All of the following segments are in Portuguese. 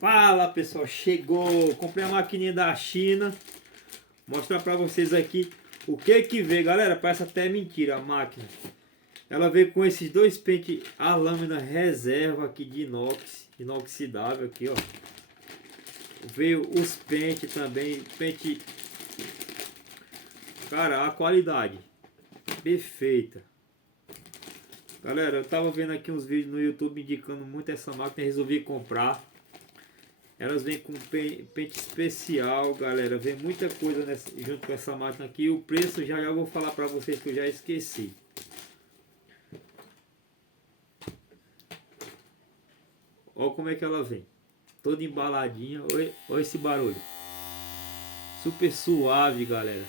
Fala pessoal, chegou! Comprei a maquininha da China. Mostrar pra vocês aqui o que veio, galera. Parece até mentira a máquina. Ela veio com esses dois pentes, a lâmina reserva aqui de inox, inoxidável aqui, ó. Veio os pentes também, pente. Cara, a qualidade perfeita. Galera, eu tava vendo aqui uns vídeos no YouTube indicando muito essa máquina e resolvi comprar. Elas vêm com pente especial, galera. Vem muita coisa junto com essa máquina aqui. O preço já vou falar para vocês que eu já esqueci. Olha como é que ela vem. Toda embaladinha. Olha esse barulho. Super suave, galera.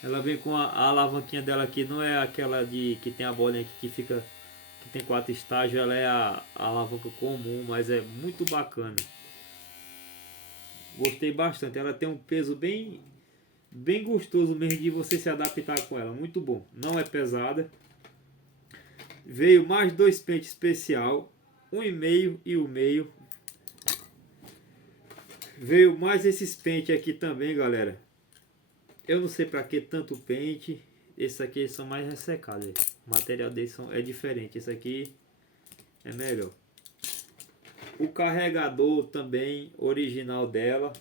Ela vem com a alavanquinha dela aqui. Não é aquela de que tem a bolinha aqui que fica... que tem 4 estágios. Ela é a alavanca comum, mas é muito bacana. Gostei bastante. Ela tem um peso bem gostoso mesmo de você se adaptar com ela. Muito bom. Não é pesada. Veio mais dois pentes especial. 1,5 e o meio. Veio mais esses pentes aqui também, galera. Eu não sei para que tanto pente. Esses aqui são mais ressecados. O material deles é diferente. Esse aqui é melhor. O carregador também original dela.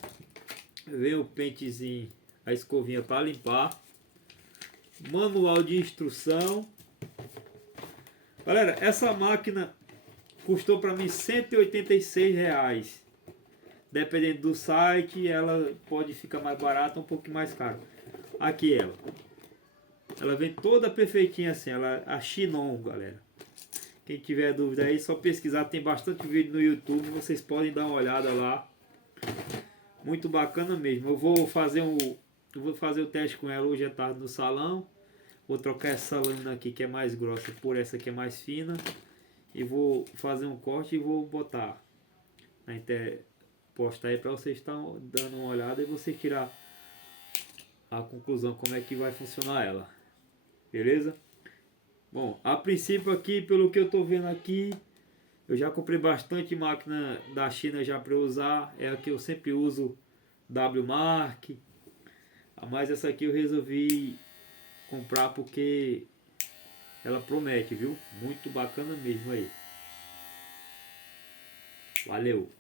Vem o pentezinho, a escovinha para limpar. Manual de instrução. Galera, essa máquina custou para mim R$186. Dependendo do site, ela pode ficar mais barata ou um pouco mais caro. Aqui ela. Ela vem toda perfeitinha assim. Ela, a Chinon, galera. Quem tiver dúvida aí, só pesquisar. Tem bastante vídeo no YouTube. Vocês podem dar uma olhada lá. Muito bacana mesmo. Eu vou fazer o teste com ela hoje à tarde no salão. Vou trocar essa lâmina aqui que é mais grossa por essa que é mais fina. E vou fazer um corte e vou botar na postar aí para vocês estar dando uma olhada e você tirar a conclusão como é que vai funcionar ela. Beleza? Bom, a princípio aqui, pelo que eu tô vendo aqui, eu já comprei bastante máquina da China já para usar. É a que eu sempre uso, WMark. Mas essa aqui eu resolvi comprar porque ela promete, viu? Muito bacana mesmo aí. Valeu!